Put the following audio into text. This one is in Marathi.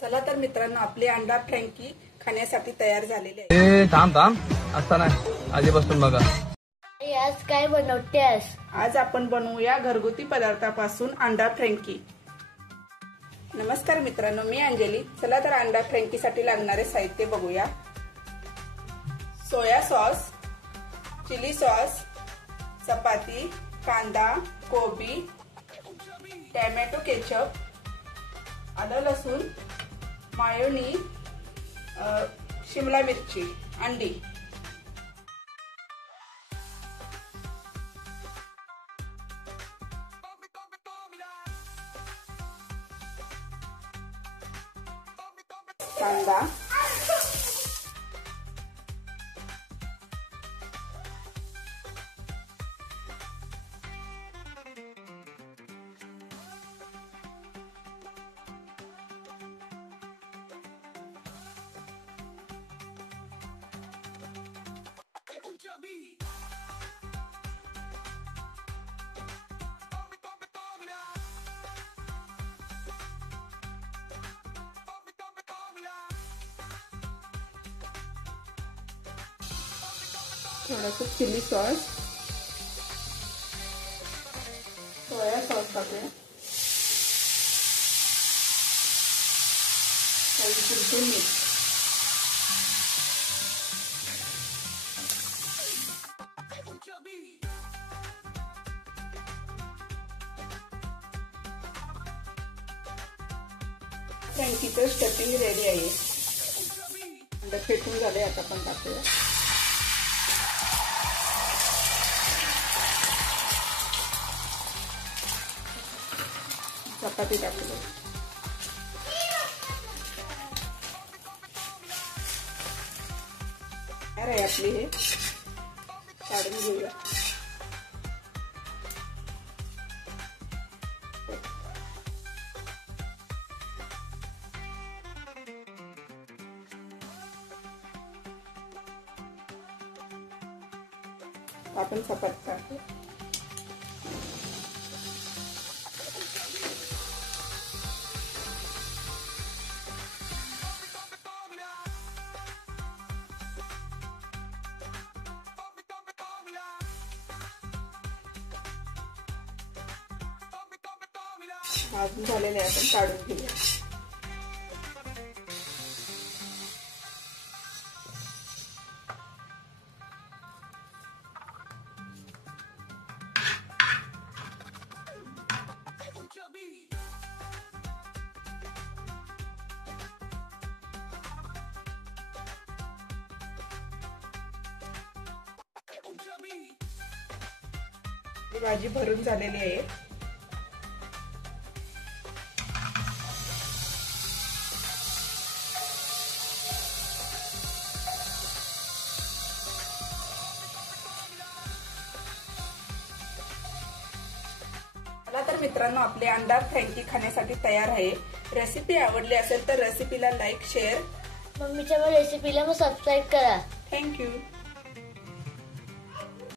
चला तर मित्रांनो, आपली अंडा फ्रँकी खाण्यासाठी तयार झालेली आहे. थांब असता नाही आधीपासून बघा. आज काय बनवतेस? आज आपण बनवूया घरगुती पदार्थापासून अंडा फ्रँकी. नमस्कार मित्रांनो, मी अंजली. चला तर अंडा फ्रँकीसाठी लागणारे साहित्य बघूया. सोया सॉस, चिली सॉस, चपाती, कांदा, कोबी, टोमॅटो केचप, आलं लसूण, मायोनी, शिमला मिरची, अंडी. कांदा, थोडासा चिली सॉस, सोया सॉस टाकूया, थोडीशी मीठ. फ्रँकीचं स्टफिंग रेडी आहे. अंडा फेटून झाले, आता आपण टाकूया. चपाती टाकूया. अरे आपली हे काढून घेऊया. आपण चपाती टाकू. भाजून झालेले आहे, आपण काढून घेऊया. भाजी भरून झालेली आहे. चला तर मित्रांनो, आपले अंडा फ्रँकी खाण्यासाठी तयार आहे. रेसिपी आवडली असेल तर रेसिपीला लाईक, शेअर, मम्मीच्या रेसिपीला सबस्क्राईब करा. थँक्यू.